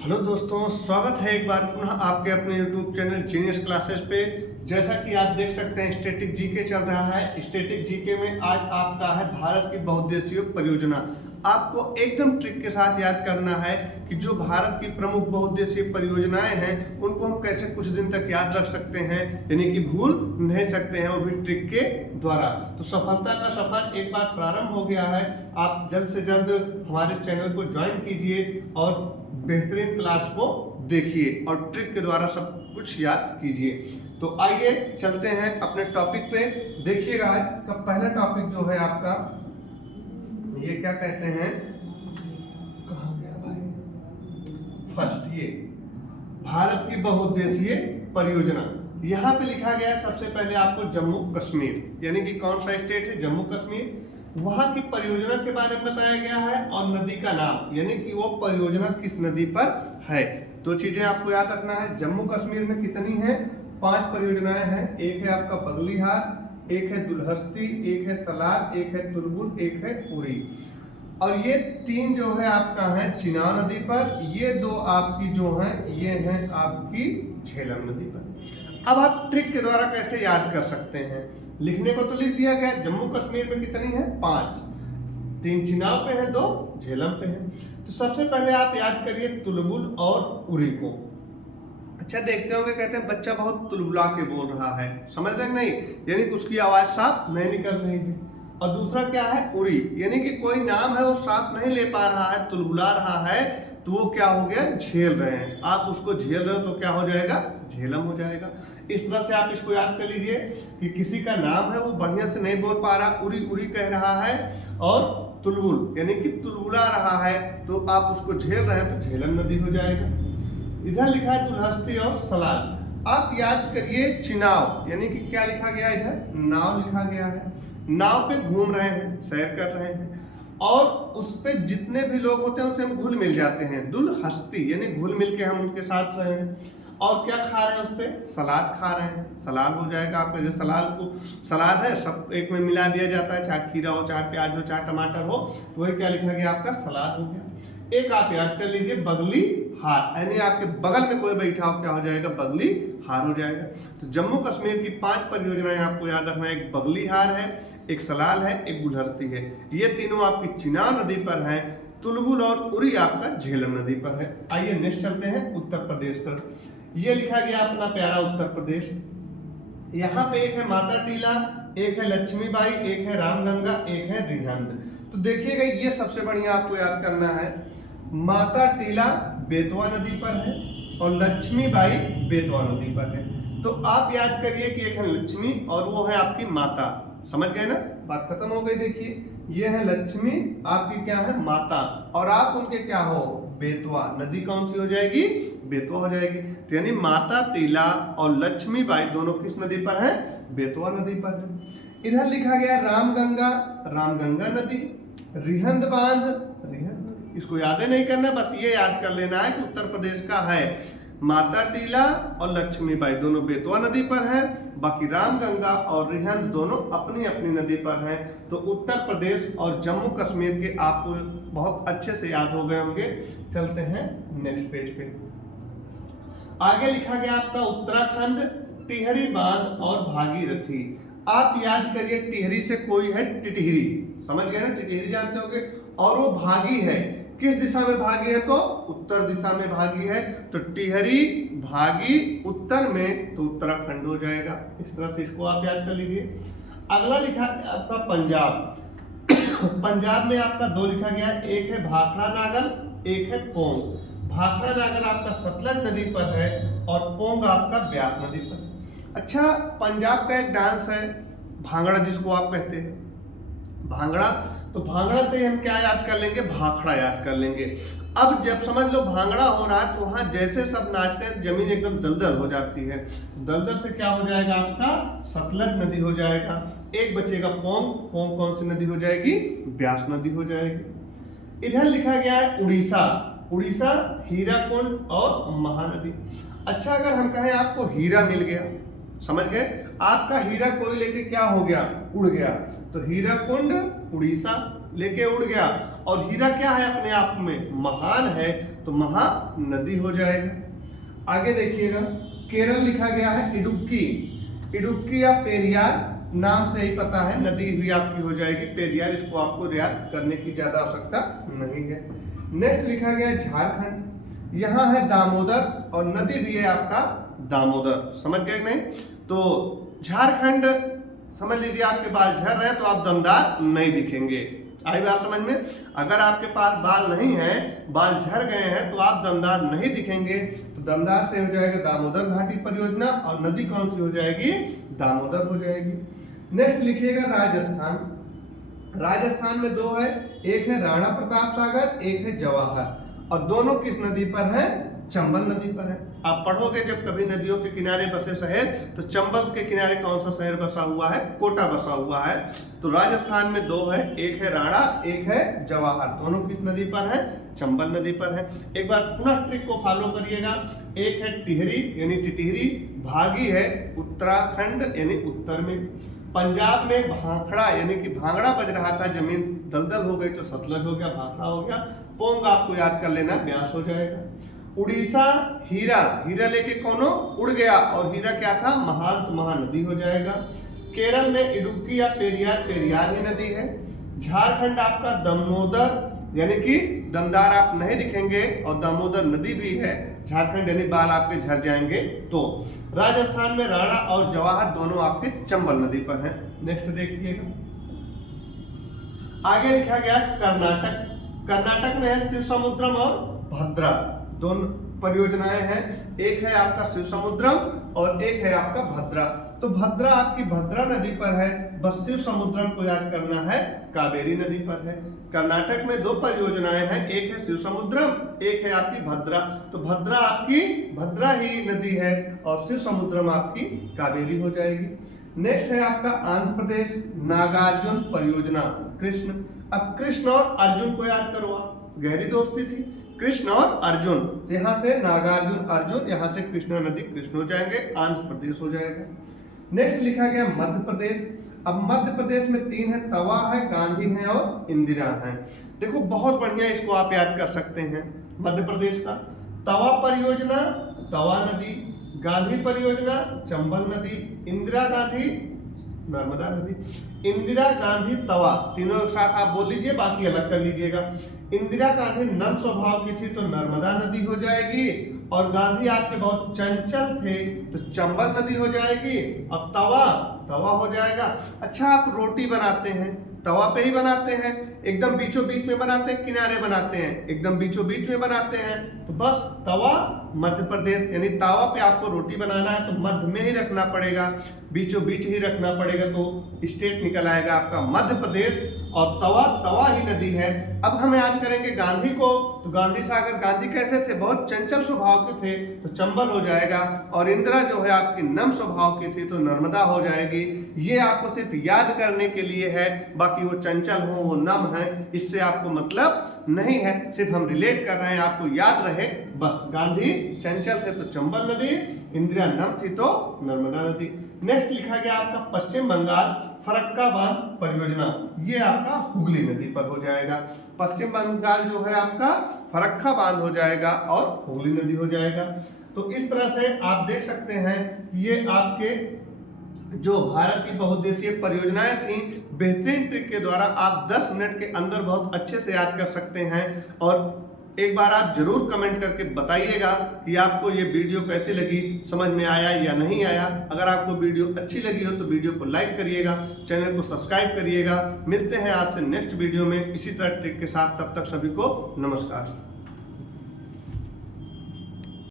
Hello दोस्तों, स्वागत है एक बार पुनः आपके अपने YouTube चैनल जीनियस क्लासेस पे। जैसा कि आप देख सकते हैं स्टैटिक जीके चल रहा है। स्टैटिक जीके में आज आपका है भारत की बहुउद्देशीय परियोजना। आपको एकदम ट्रिक के साथ याद करना है कि जो भारत की प्रमुख बहुउद्देशीय परियोजनाएं हैं उनको हम कैसे कुछ दिन तक याद रख सकते हैं, यानी कि भूल नहीं सकते हैं, वो भी ट्रिक के द्वारा। तो सफलता का सफर एक बार प्रारंभ हो गया है। आप जल्द से जल्द हमारे चैनल को ज्वाइन कीजिए और बेहतरीन क्लास को देखिए और ट्रिक के द्वारा सब कुछ याद कीजिए। तो आइए चलते हैं अपने टॉपिक पे। देखिएगा का पहला टॉपिक जो है आपका, ये क्या कहते हैं, कहाँ गया भाई, फर्स्ट ये भारत की बहुउद्देशीय परियोजना। यहाँ पे लिखा गया है सबसे पहले आपको जम्मू कश्मीर, यानी कि कौन सा स्टेट है, जम्मू कश्मीर। वहां की परियोजना के बारे में बताया गया है और नदी का नाम, यानी कि वो परियोजना किस नदी पर है। दो चीजें आपको याद रखना है। जम्मू कश्मीर में कितनी है, 5 परियोजनाएं हैं। एक है आपका बगलीहार, एक है दुलहस्ती, एक है सलार, एक है तुलबुल, एक है उरी। और ये 3 जो है आपका है चिनाब नदी पर। ये 2 आपकी जो है ये हैं आपकी झेलम नदी पर। अब आप ट्रिक के द्वारा कैसे याद कर सकते हैं, लिखने को तो लिख दिया गया। जम्मू कश्मीर में कितनी है, 5, 3 चिनाब पे है, 2 झेलम पे है। तो सबसे पहले आप याद करिए तुलबुल और उरी को। अच्छा, देखते होंगे कहते हैं बच्चा बहुत तुलबुला के बोल रहा है, समझ रहे नहीं, यानी कि उसकी आवाज साफ नहीं निकल रही है। और दूसरा क्या है, उरी, यानी कि कोई नाम है वो साफ नहीं ले पा रहा है, तुलबुला रहा है, तो वो क्या हो गया, झेल रहे हैं। आप उसको झेल रहे हो तो क्या हो जाएगा, झेलम हो जाएगा। इस तरह से आप इसको याद कर लीजिए कि किसी का नाम है वो बढ़िया से नहीं बोल पा रहा, उरी उरी कह रहा है, और तुलबुल यानी कि तुलबुला रहा है, तो आप उसको झेल रहे हैं तो झेलम नदी हो जाएगा। इधर लिखा है दुलहस्ती और सलाल। आप याद करिए चिनाव, यानी कि क्या लिखा गया, इधर नाव लिखा गया है। नाव पे घूम रहे हैं, सैर कर रहे हैं, और उस पे जितने भी लोग होते हैं उनसे हम घुल मिल जाते हैं। दुलहस्ती यानी घुल मिल के हम उनके साथ रहे हैं। और क्या खा रहे हैं, उस पे सलाद खा रहे हैं, सलाद हो जाएगा आपका। जो सलाद को सलाद है सब एक में मिला दिया जाता है, चाहे खीरा हो, चाहे प्याज हो, चाहे टमाटर हो, तो वही क्या लिखा गया आपका, सलाद हो गया। एक आप याद कर लीजिए बगली हार, यानी आपके बगल में कोई बैठा हो, क्या हो जाएगा, बगली हार हो जाएगा। तो जम्मू कश्मीर की 5 परियोजनाएं आपको याद रखना है। एक बगली हार है, एक सलाल है, एक गुलहस्ती है। ये तीनों आपकी चिनाब नदी पर हैं। तुलबुल और उरी आपका झेलम नदी पर है। आइए नेक्स्ट चलते हैं उत्तर प्रदेश पर। ये लिखा गया अपना प्यारा उत्तर प्रदेश। यहाँ पे एक है माता टीला, एक है लक्ष्मीबाई, एक है रामगंगा, एक है रिहंद। तो देखिएगा ये सबसे बढ़िया आपको याद करना है। माता टीला बेतवा नदी पर है और लक्ष्मीबाई बेतवा नदी पर है। तो आप याद करिए कि एक है लक्ष्मी और वो है आपकी माता, समझ गए ना, बात खत्म हो गई। देखिए ये है लक्ष्मी, आपकी क्या है, माता, और आप उनके क्या हो, बेतवा। नदी कौन सी हो जाएगी, बेतवा हो जाएगी। तो यानी माता टीला और लक्ष्मीबाई दोनों किस नदी पर हैं, बेतवा नदी पर है। इधर लिखा गया रामगंगा, रामगंगा नदी, रिहंद बांध, रिहंद, इसको याद नहीं करना, बस ये याद कर लेना है कि उत्तर प्रदेश का है। माता टीला और लक्ष्मीबाई दोनों बेतवा नदी पर हैं, बाकी रामगंगा और रिहंद दोनों अपनी अपनी नदी पर हैं। तो उत्तर प्रदेश और जम्मू कश्मीर के आपको बहुत अच्छे से याद हो गए होंगे। चलते हैं नेक्स्ट पेज पे। आगे लिखा गया आपका उत्तराखंड, टिहरी बांध और भागीरथी। आप याद करिए टिहरी से कोई है टिटहिरी, समझ गए ना, टिटहिरी जानते होंगे, और वो भागी है, किस दिशा में भागी है, तो उत्तर दिशा में भागी है। तो टिहरी भागी उत्तर में, तो उत्तराखंड हो जाएगा। इस तरह से इसको आप याद कर लीजिए। अगला लिखा आपका पंजाब। पंजाब में आपका 2 लिखा गया, एक है भाखड़ा नागल, एक है पोंग। भाखड़ा नागल आपका सतलज नदी पर है और पोंग आपका ब्यास नदी पर। अच्छा, पंजाब का एक डांस है भांगड़ा, जिसको आप कहते हैं भांगड़ा। तो भांगड़ा से हम क्या याद कर लेंगे, भाखड़ा याद कर लेंगे। अब जब समझ लो भांगड़ा हो रहा है तो वहां जैसे सब नाचते हैं जमीन एकदम दलदल हो जाती है। दलदल से क्या हो जाएगा आपका, सतलज नदी हो जाएगा। एक बचेगा पोंग, पोंग कौन सी नदी हो जाएगी, ब्यास नदी हो जाएगी। इधर लिखा गया है उड़ीसा, उड़ीसा हीराकुंड और महानदी। अच्छा, अगर हम कहें आपको हीरा मिल गया, समझ गए। आपका हीरा कोई लेके क्या हो गया, उड़ गया, तो हीराकुंड उड़ीसा लेके उड़ गया। और हीरा क्या है अपने आप में, महान है, तो महानदी हो जाएगा। आगे देखिएगा, केरल लिखा गया है इडुक्की, इडुक्की या पेरियार, नाम से ही पता है नदी भी आपकी हो जाएगी पेरियार, इसको आपको याद करने की ज्यादा आवश्यकता नहीं है। नेक्स्ट लिखा गया झारखंड, यहाँ है दामोदर और नदी भी है आपका दामोदर, समझ गए नहीं। तो झारखंड समझ लीजिए, आपके बाल झड़ रहे हैं तो आप दमदार नहीं दिखेंगे। आई बात समझ में, अगर आपके पास बाल नहीं है, बाल झड़ गए हैं, तो आप दमदार नहीं दिखेंगे। तो दमदार से हो जाएगा दामोदर घाटी परियोजना, और नदी कौन सी हो जाएगी, दामोदर हो जाएगी। नेक्स्ट लिखिएगा राजस्थान, राजस्थान में दो है, एक है राणा प्रताप सागर, एक है जवाहर, और दोनों किस नदी पर है, चंबल नदी पर है। आप पढ़ोगे जब कभी नदियों के किनारे बसे शहर, तो चंबल के किनारे कौन सा शहर बसा हुआ है, कोटा बसा हुआ है। तो राजस्थान में दो है, एक है राणा, एक है जवाहर, दोनों किस नदी पर है, चंबल नदी पर है। एक बार पुनः ट्रिक को फॉलो करिएगा, एक है टिहरी यानी टिटिहरी, भागी है उत्तराखंड यानी उत्तर में, पंजाब में भाखड़ा यानी कि भांगड़ा बज रहा था, जमीन दलदल हो गई तो सतलज हो गया, भाखड़ा हो गया, पोंग आपको याद कर लेना, ब्यास हो जाएगा। उड़ीसा हीरा, हीरा लेके कौनो उड़ गया, और हीरा क्या था, महान, तो महानदी हो जाएगा। केरल में इडुक्की या पेरियार, पेरियार ही नदी है। झारखंड आपका दामोदर यानी कि दमदार आप नहीं दिखेंगे, और दामोदर नदी भी है। झारखंड यानी बाल आपके झड़ जाएंगे। तो राजस्थान में राणा और जवाहर दोनों आपके चंबल नदी पर हैं। नेक्स्ट देखिएगा, आगे लिखा गया कर्नाटक, कर्नाटक में है शिव समुद्रम और भद्रा, दोनों परियोजनाएं हैं, एक है आपका शिव समुद्रम और एक है आपका भद्रा। तो भद्रा आपकी भद्रा नदी पर है, बस शिव समुद्रम को याद करना है, कावेरी नदी पर है। कर्नाटक में दो परियोजनाएं हैं, एक है शिव समुद्रम, एक है आपकी भद्रा। तो भद्रा आपकी भद्रा ही नदी है, और शिव समुद्रम आपकी कावेरी हो जाएगी। नेक्स्ट है आपका आंध्र प्रदेश, नागार्जुन परियोजना, कृष्ण। अब कृष्ण और अर्जुन को याद करो आप, गहरी दोस्ती थी कृष्ण और अर्जुन, यहाँ से नागार्जुन अर्जुन, यहाँ से कृष्णा नदी कृष्ण हो जाएंगे, आंध्र प्रदेश हो जाएगा। नेक्स्ट लिखा गया मध्य प्रदेश। अब मध्य प्रदेश में तीन है, तवा है, गांधी है और इंदिरा है। देखो बहुत बढ़िया, इसको आप याद कर सकते हैं। मध्य प्रदेश का तवा परियोजना, तवा नदी, गांधी परियोजना, चंबल नदी, इंदिरा गांधी, नर्मदा नदी। इंदिरा गांधी तवा, तीनों एक साथ आप बोल लीजिए, बाकी अलग कर लीजिएगा। इंदिरा गांधी नम स्वभाव की थी, तो नर्मदा नदी हो जाएगी, और गांधी आपके बहुत चंचल थे, तो चंबल नदी हो जाएगी, और तवा, तवा हो जाएगा। अच्छा, आप रोटी बनाते हैं, तवा पे ही बनाते हैं, एकदम बीचों बीच में बनाते हैं, किनारे बनाते हैं, एकदम बीचों बीच में बनाते हैं, तो बस तवा मध्य प्रदेश, यानी तावा पे आपको रोटी बनाना है तो मध्य में ही रखना पड़ेगा, बीचों बीच ही रखना पड़ेगा, तो स्टेट निकल आएगा आपका मध्य प्रदेश। और तवा, तवा ही नदी है। अब हम याद करेंगे गांधी को, तो गांधी सागर, गांधी कैसे थे, बहुत चंचल स्वभाव के थे, तो चंबल हो जाएगा। और इंदिरा जो है आपकी नम स्वभाव की थी, तो नर्मदा हो जाएगी। ये आपको सिर्फ याद करने के लिए है, बाकी वो चंचल हो, वो नम है, इससे आपको मतलब नहीं है, सिर्फ हम रिलेट कर रहे हैं, आपको याद रहे बस। गांधी चंचल थे तो चंबल नदी, इंदिरा नम थी तो नर्मदा नदी। नेक्स्ट लिखा गया आपका पश्चिम बंगाल फरक्का बांध परियोजना, ये आपका हुगली नदी पर हो जाएगा। पश्चिम बंगाल जो है आपका फरक्का बांध हो जाएगा और हुगली नदी हो जाएगा। तो इस तरह से आप देख सकते हैं, ये आपके जो भारत की बहुउद्देशीय परियोजनाएं थी, बेहतरीन ट्रिक के द्वारा आप 10 मिनट के अंदर बहुत अच्छे से याद कर सकते हैं। और एक बार आप जरूर कमेंट करके बताइएगा कि आपको ये वीडियो कैसी लगी, समझ में आया या नहीं आया। अगर आपको वीडियो अच्छी लगी हो तो वीडियो को लाइक करिएगा, चैनल को सब्सक्राइब करिएगा। मिलते हैं आपसे नेक्स्ट वीडियो में इसी तरह ट्रिक के साथ, तब तक सभी को नमस्कार।